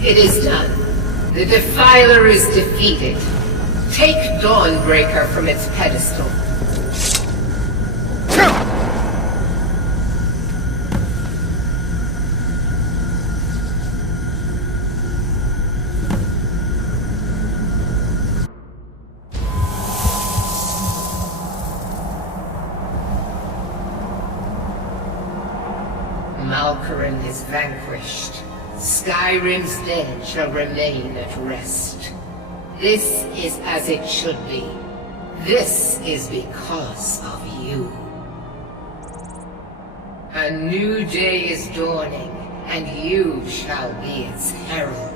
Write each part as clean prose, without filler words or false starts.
It is done. The Defiler is defeated. Take Dawnbreaker from its pedestal. Malkoran is vanquished. Skyrim's dead shall remain at rest. This is as it should be. This is because of you. A new day is dawning, and you shall be its herald.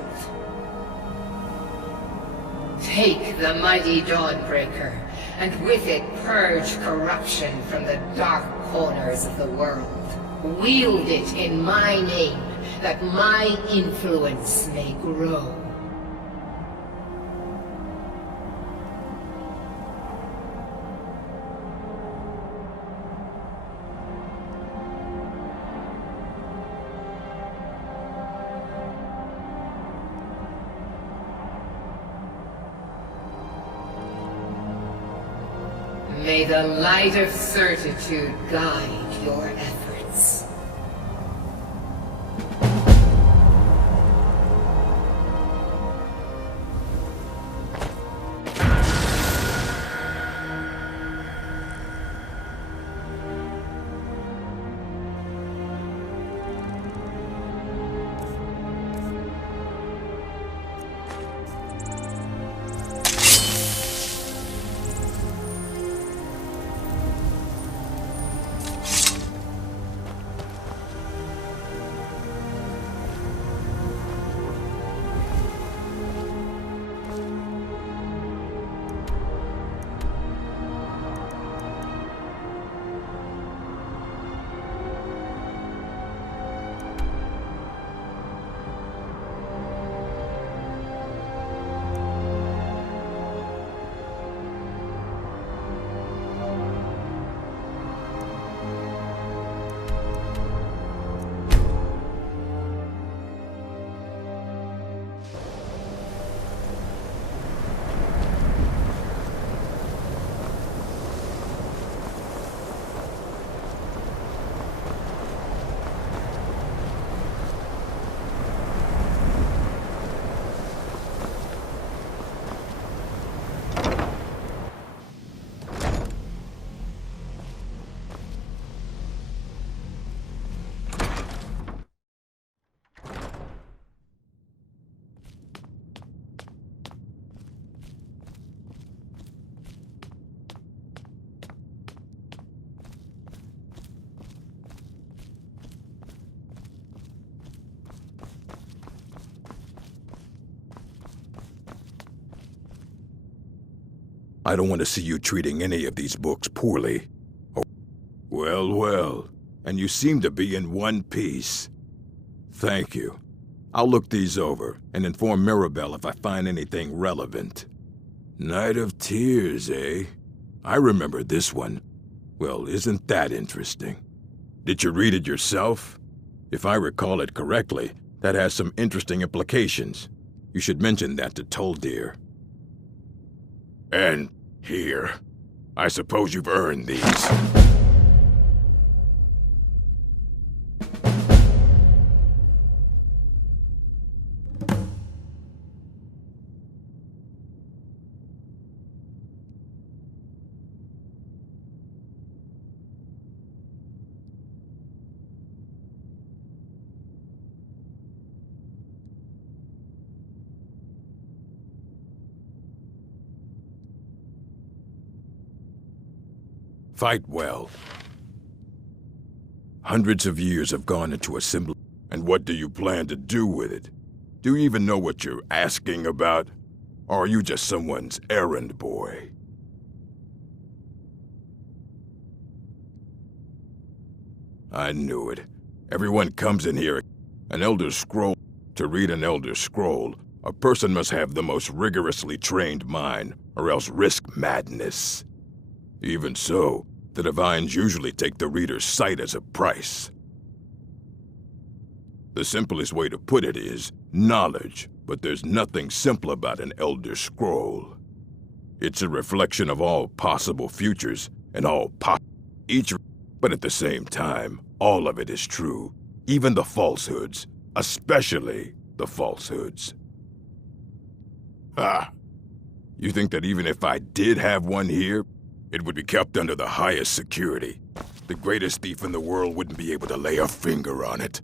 Take the mighty Dawnbreaker, and with it purge corruption from the dark corners of the world. Wield it in my name, that my influence may grow. May the light of certitude guide your efforts. I don't want to see you treating any of these books poorly. Oh, well, well. And you seem to be in one piece. Thank you. I'll look these over and inform Mirabelle if I find anything relevant. Night of Tears, eh? I remember this one. Well, isn't that interesting? Did you read it yourself? If I recall it correctly, that has some interesting implications. You should mention that to Toldir. And here. I suppose you've earned these. fight well. Hundreds of years have gone into assembly. And what do you plan to do with it? Do you even know what you're asking about? Or are you just someone's errand boy? I knew it. Everyone comes in here. An Elder Scroll. To read an Elder Scroll, a person must have the most rigorously trained mind, or else risk madness. Even so, the Divines usually take the reader's sight as a price. The simplest way to put it is knowledge, but there's nothing simple about an Elder Scroll. It's a reflection of all possible futures and but at the same time, all of it is true, even the falsehoods, especially the falsehoods. Ah, you think that even if I did have one here, it would be kept under the highest security? The greatest thief in the world wouldn't be able to lay a finger on it.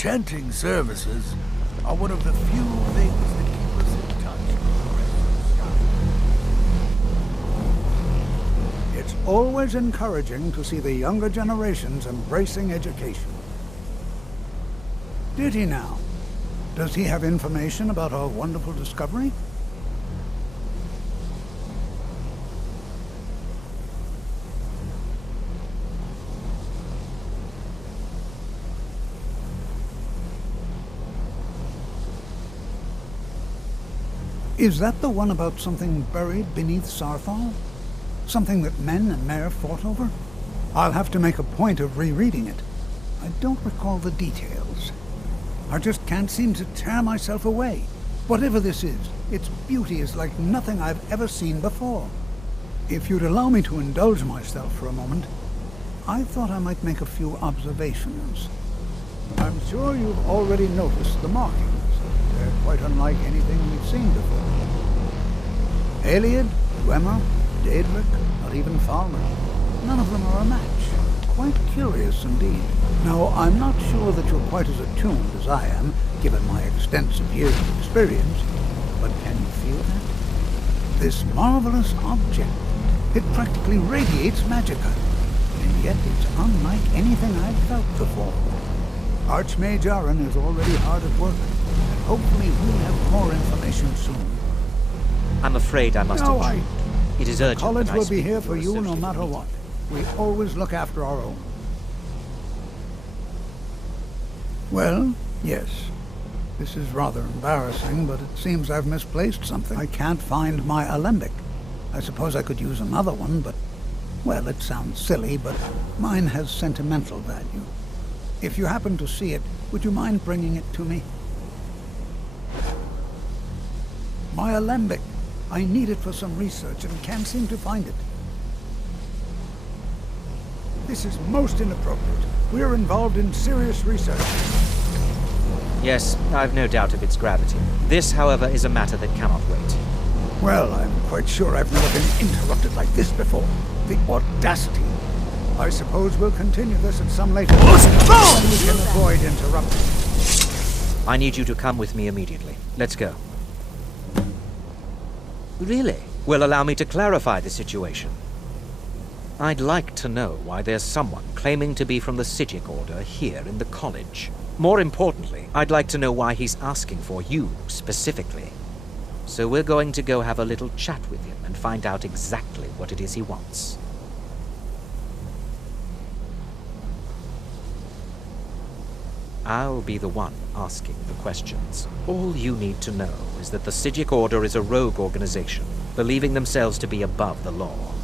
Enchanting services are one of the few things that keep us in touch with the rest of the sky. It's always encouraging to see the younger generations embracing education. Did he now? Does he have information about our wonderful discovery? Is that the one about something buried beneath Saarthal? Something that men and Mare fought over? I'll have to make a point of rereading it. I don't recall the details. I just can't seem to tear myself away. Whatever this is, its beauty is like nothing I've ever seen before. If you'd allow me to indulge myself for a moment, I thought I might make a few observations. I'm sure you've already noticed the markings. They're quite unlike anything we've seen before. Ayleid, Dwemer, Daedric, not even Falmer. None of them are a match. Quite curious indeed. Now, I'm not sure that you're quite as attuned as I am, given my extensive years of experience, but can you feel that? This marvelous object, it practically radiates magicka, and yet it's unlike anything I've felt before. Archmage Aren is already hard at work, and hopefully we'll have more information soon. I'm afraid I must intrude. It is urgent. College that I will be speak here with for your you no associate matter what. We always look after our own. Well, yes. This is rather embarrassing, but it seems I've misplaced something. I can't find my alembic. I suppose I could use another one, but... well, it sounds silly, but mine has sentimental value. If you happen to see it, would you mind bringing it to me? My alembic. I need it for some research and can't seem to find it. This is most inappropriate. We're involved in serious research. Yes, I've no doubt of its gravity. This, however, is a matter that cannot wait. Well, I'm quite sure I've never been interrupted like this before. The audacity. I suppose we'll continue this at some later time when we can avoid interrupting. I need you to come with me immediately. Let's go. Really? Well, allow me to clarify the situation. I'd like to know why there's someone claiming to be from the Psijic Order here in the college. More importantly, I'd like to know why he's asking for you specifically. So we're going to go have a little chat with him and find out exactly what it is he wants. I'll be the one asking the questions. All you need to know is that the Psijic Order is a rogue organization, believing themselves to be above the law.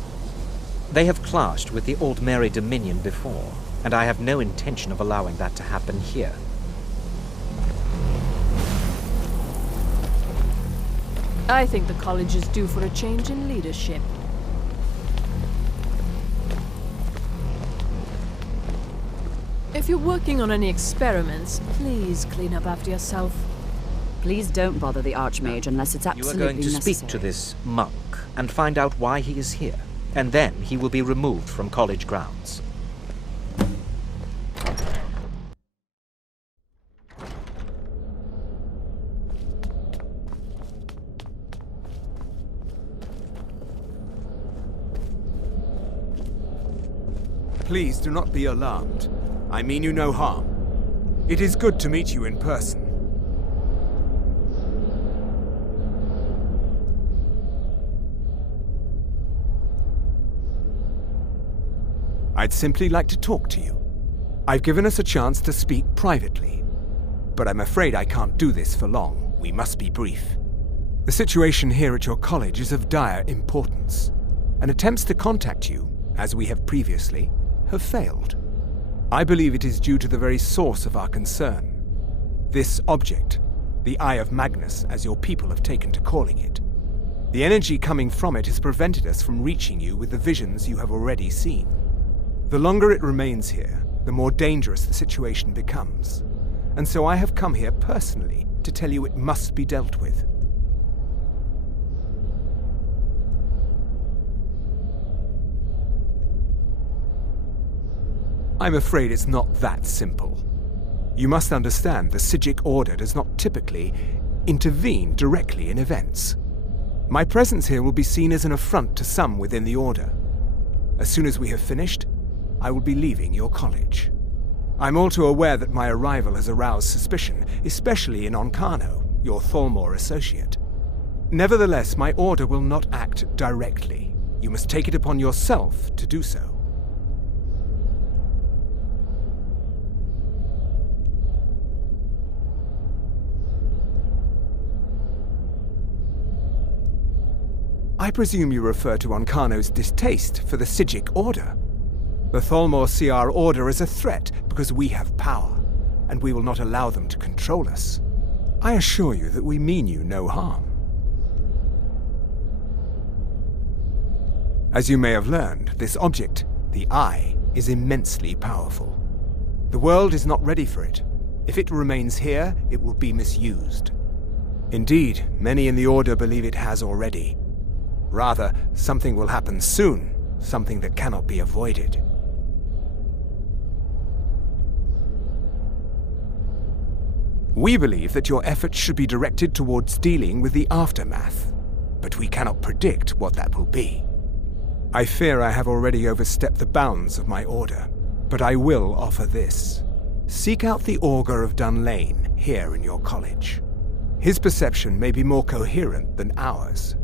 They have clashed with the Aldmeri Dominion before, and I have no intention of allowing that to happen here. I think the college is due for a change in leadership. If you're working on any experiments, please clean up after yourself. Please don't bother the Archmage unless it's You absolutely are going to necessary. speak to this monk and find out why he is here, and then he will be removed from college grounds. Please do not be alarmed. I mean you no harm. It is good to meet you in person. I'd simply like to talk to you. I've given us a chance to speak privately, but I'm afraid I can't do this for long. We must be brief. The situation here at your college is of dire importance, and attempts to contact you, as we have previously, have failed. I believe it is due to the very source of our concern. This object, the Eye of Magnus, as your people have taken to calling it. The energy coming from it has prevented us from reaching you with the visions you have already seen. The longer it remains here, the more dangerous the situation becomes. And so I have come here personally to tell you it must be dealt with. I'm afraid it's not that simple. You must understand the Psijic Order does not typically intervene directly in events. My presence here will be seen as an affront to some within the Order. As soon as we have finished, I will be leaving your college. I'm all too aware that my arrival has aroused suspicion, especially in Onkano, your Thalmor associate. Nevertheless, my Order will not act directly. You must take it upon yourself to do so. I presume you refer to Onkano's distaste for the Psijic Order. The Thalmor see our Order as a threat because we have power, and we will not allow them to control us. I assure you that we mean you no harm. As you may have learned, this object, the Eye, is immensely powerful. The world is not ready for it. If it remains here, it will be misused. Indeed, many in the Order believe it has already. Rather, something will happen soon, something that cannot be avoided. We believe that your efforts should be directed towards dealing with the aftermath, but we cannot predict what that will be. I fear I have already overstepped the bounds of my Order, but I will offer this. Seek out the Augur of Dunlane here in your college. His perception may be more coherent than ours.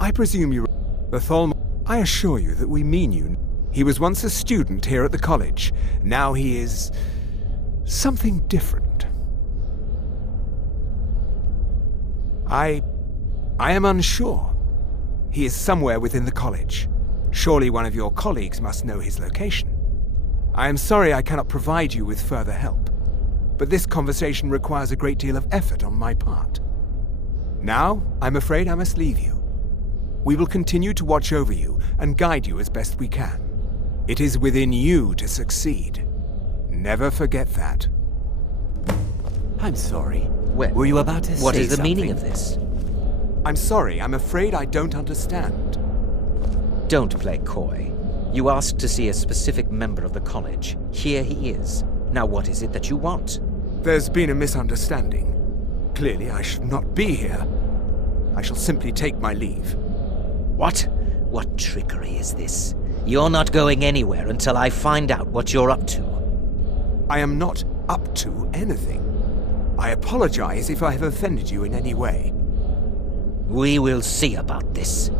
I presume you... The Thalmor... I assure you that we mean you. He was once a student here at the college. Now he is... something different. I am unsure. He is somewhere within the college. Surely one of your colleagues must know his location. I am sorry I cannot provide you with further help, but this conversation requires a great deal of effort on my part. Now, I'm afraid I must leave you. We will continue to watch over you and guide you as best we can. It is within you to succeed. Never forget that. I'm sorry. Well, were you about to say what is the something? meaning of this? I'm sorry, I'm afraid I don't understand. Don't play coy. You asked to see a specific member of the college. Here he is. Now what is it that you want? There's been a misunderstanding. Clearly I should not be here. I shall simply take my leave. What? What trickery is this? You're not going anywhere until I find out what you're up to. I am not up to anything. I apologize if I have offended you in any way. We will see about this.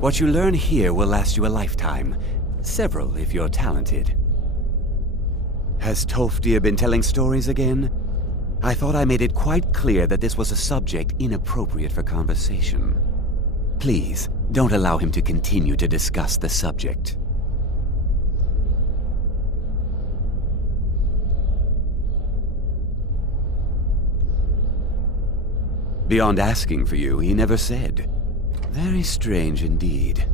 What you learn here will last you a lifetime. Several, if you're talented. Has Tolfdir been telling stories again? I thought I made it quite clear that this was a subject inappropriate for conversation. Please, don't allow him to continue to discuss the subject. Beyond asking for you, he never said. Very strange indeed.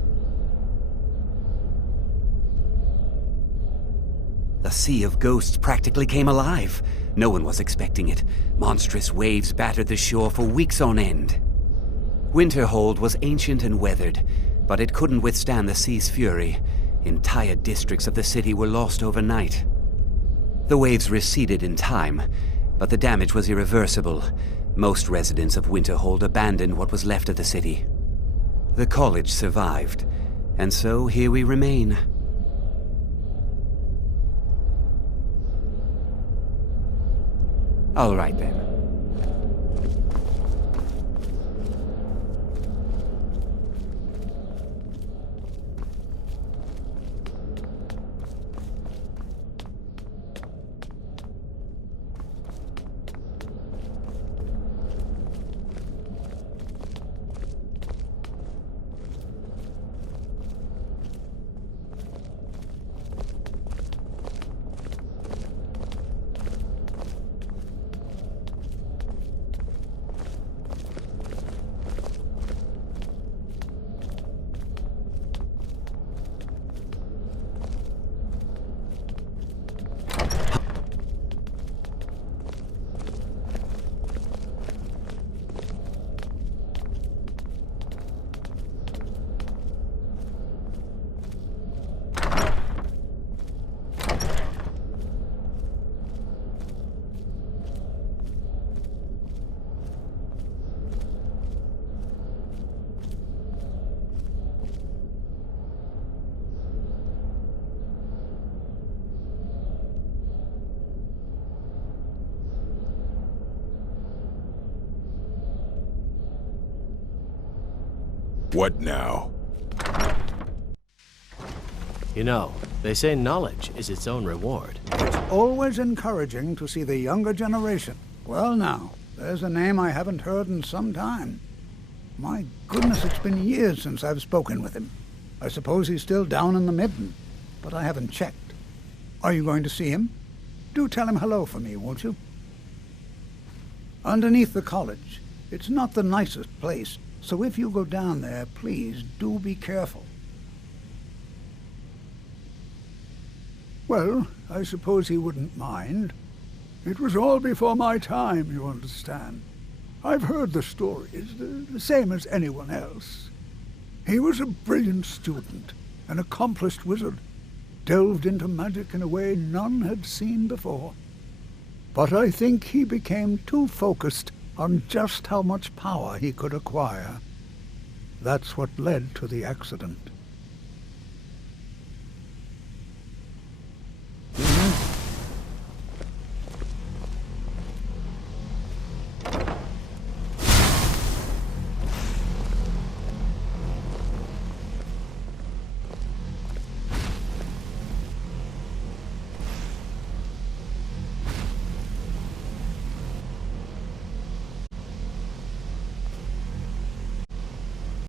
The Sea of Ghosts practically came alive. No one was expecting it. Monstrous waves battered the shore for weeks on end. Winterhold was ancient and weathered, but it couldn't withstand the sea's fury. Entire districts of the city were lost overnight. The waves receded in time, but the damage was irreversible. Most residents of Winterhold abandoned what was left of the city. The college survived, and so here we remain. All right then. What now? You know, they say knowledge is its own reward. It's always encouraging to see the younger generation. Well now, there's a name I haven't heard in some time. My goodness, it's been years since I've spoken with him. I suppose he's still down in the Midden, but I haven't checked. Are you going to see him? Do tell him hello for me, won't you? Underneath the college. It's not the nicest place, so if you go down there, please do be careful. Well, I suppose he wouldn't mind. It was all before my time, you understand. I've heard the stories, the same as anyone else. He was a brilliant student, an accomplished wizard, delved into magic in a way none had seen before. But I think he became too focused on just how much power he could acquire. That's what led to the accident.